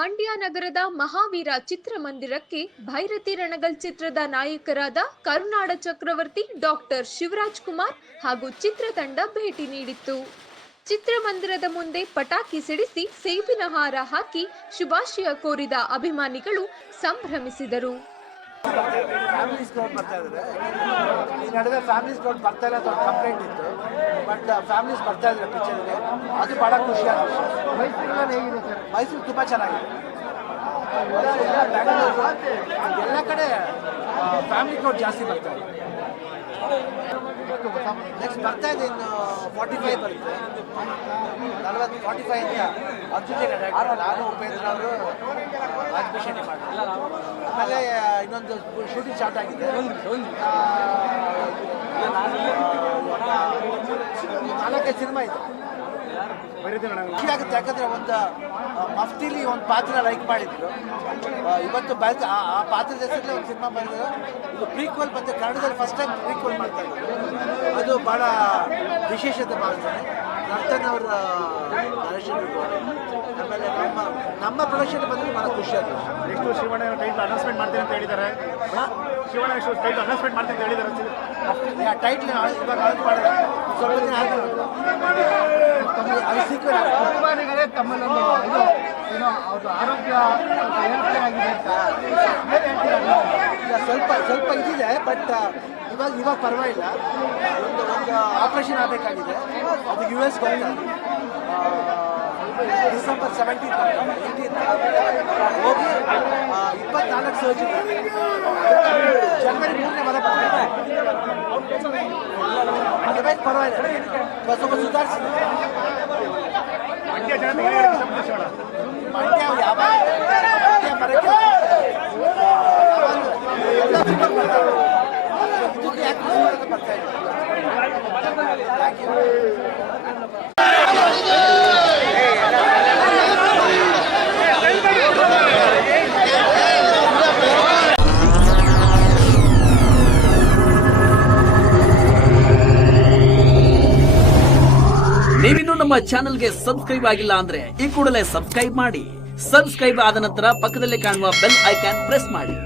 ಮಂಡ್ಯ ನಗರದ ಮಹಾವೀರ ಚಿತ್ರಮಂದಿರಕ್ಕೆ ಭೈರತಿ ರಣಗಲ್ ಚಿತ್ರದ ನಾಯಕರಾದ ಕರುನಾಡ ಚಕ್ರವರ್ತಿ ಡಾಕ್ಟರ್ ಶಿವರಾಜ್ ಕುಮಾರ್ ಹಾಗೂ ಚಿತ್ರತಂಡ ಭೇಟಿ ನೀಡಿತ್ತು. ಚಿತ್ರಮಂದಿರದ ಮುಂದೆ ಪಟಾಕಿ ಸಿಡಿಸಿ ಸೇಬಿನ ಹಾರ ಹಾಕಿ ಶುಭಾಶಯ ಕೋರಿದ ಅಭಿಮಾನಿಗಳು ಸಂಭ್ರಮಿಸಿದರು. ಫ್ಯಾಮಿಲಿ ಸ್ಕೌಟ್ ಬರ್ತಾ ಇದ್ದಾರೆ. ಈ ನಡುವೆ ಫ್ಯಾಮಿಲಿ ಸ್ಕೌಟ್ ಬರ್ತಾ ಇಲ್ಲ ಅಂತ ಕಂಪ್ಲೇಂಟ್ ಇತ್ತು. ಬಟ್ ಫ್ಯಾಮಿಲೀಸ್ ಬರ್ತಾ ಇದ್ದಾರೆ ಪಿಕ್ಚರ್ಗೆ. ಅದು ಭಾಳ ಖುಷಿ ಆಗುತ್ತೆ. ಮೈಸೂರು ತುಂಬ ಚೆನ್ನಾಗಿದೆ. ಬ್ಯಾಂಗ್ಳೂರು ಎಲ್ಲ ಕಡೆ ಫ್ಯಾಮಿಲಿ ಸ್ಕೌಟ್ ಜಾಸ್ತಿ ಬರ್ತಾ ಇದೆ. ನೆಕ್ಸ್ಟ್ ಬರ್ತಾ ಇದೆ, ಇನ್ನು 45 ಬರುತ್ತೆ. 45 ಅಂತ ಅರ್ಜುನ್ ನಾನು ಉಪೇಂದ್ರ ಅವರು ರಾಜಭೂಷಣಿ ಮಾಡಿದ್ರು. ಆಮೇಲೆ ಇನ್ನೊಂದು ಶೂಟಿಂಗ್ ಸ್ಟಾರ್ಟ್ ಆಗಿದೆ. 4 ಸಿನಿಮಾ ಇದೆ. ಖುಷಿ ಆಗುತ್ತೆ, ಯಾಕಂದರೆ ಒಂದು ಮಫ್ತಿಲಿ ಒಂದು ಪಾತ್ರ ಲೈಕ್ ಮಾಡಿದ್ರು. ಇವತ್ತು ಆ ಪಾತ್ರದ ಹೆಸರಲ್ಲಿ ಒಂದು ಸಿನಿಮಾ ಬಂದಿದೆ. ಇದು ಪ್ರೀಕ್ವಲ್ ಬಂದು ಕನ್ನಡದಲ್ಲಿ ಫಸ್ಟ್ ಟೈಮ್ ಪ್ರೀಕ್ವಲ್ ಮಾಡ್ತಾ ಇದ್ದಾರೆ. ಅದು ಭಾಳ ವಿಶೇಷತೆ ಮಾಡ್ತಾರೆ. ನರ್ತನ್ ಅವರ ಡೈರೆಕ್ಷನ್. ಆಮೇಲೆ ನಮ್ಮ ಪ್ರೊಡಕ್ಷನ್ ಬಂದರೆ ಭಾಳ ಖುಷಿ ಆಗುತ್ತೆ. ನೆಕ್ಸ್ಟ್ ಶಿವಣ್ಣ ಟೈಟ್ಲ್ ಅನೌನ್ಸ್ಮೆಂಟ್ ಮಾಡ್ತೀನಿ ಅಂತ ಹೇಳಿದ್ದಾರೆ. ಶಿವಣ್ಣ ಟೈಟ್ಲ್ ಅನೌನ್ಸ್ಮೆಂಟ್ ಮಾಡ್ತೀನಿ ಅಂತ ಹೇಳಿದ್ದಾರೆ. ಟೈಟ್ಲ್ ಇವಾಗ ಅನೌನ್ಸ್ ಮಾಡಿದ್ರೆ ಸ್ವಲ್ಪ ದಿನ ಆಗಿದೆ. ಅದು ಸೀಕ್ವೆಲ್ ಅಭಿಮಾನಿಗಳೇ ತಮ್ಮಲ್ಲೊಂದು ಅವ್ರ ಆರೋಗ್ಯ ಸ್ವಲ್ಪ ಇದಿದೆ. ಬಟ್ ಇವಾಗ ಪರವಾಗಿಲ್ಲ. ಒಂದು ಆಪರೇಷನ್ ಆಗಬೇಕಾಗಿದೆ. ಅದು US ಹೋಗ್ತಾರೆ. ಡಿಸೆಂಬರ್ 17 ಹೋಗಿ 24 ಸರ್ಜರಿ. ಜನವರಿ 3ನೇ ವಾರ ಬರ್ತಾರೆ. ಅದಕ್ಕೆ ಪರವಾಗಿಲ್ಲ, ಸ್ವಲ್ಪ ಸುಧಾರಿಸಿದೆ. ಮಂಡ್ಯ ಯಾವಾಗ ಬರೋಕ್ಕೆ ಇದಕ್ಕೆ ಯಾಕೆ ಬರ್ತಾ ಇದೆ. ನೀವಿನ್ನೂ ನಮ್ಮ ಚಾನೆಲ್ಗೆ ಸಬ್ಸ್ಕ್ರೈಬ್ ಆಗಿಲ್ಲ ಅಂದ್ರೆ ಈ ಕೂಡಲೇ ಸಬ್ಸ್ಕ್ರೈಬ್ ಮಾಡಿ. ಸಬ್ಸ್ಕ್ರೈಬ್ ಆದ ನಂತರ ಪಕ್ಕದಲ್ಲಿ ಕಾಣುವ ಬೆಲ್ ಐಕಾನ್ ಪ್ರೆಸ್ ಮಾಡಿ.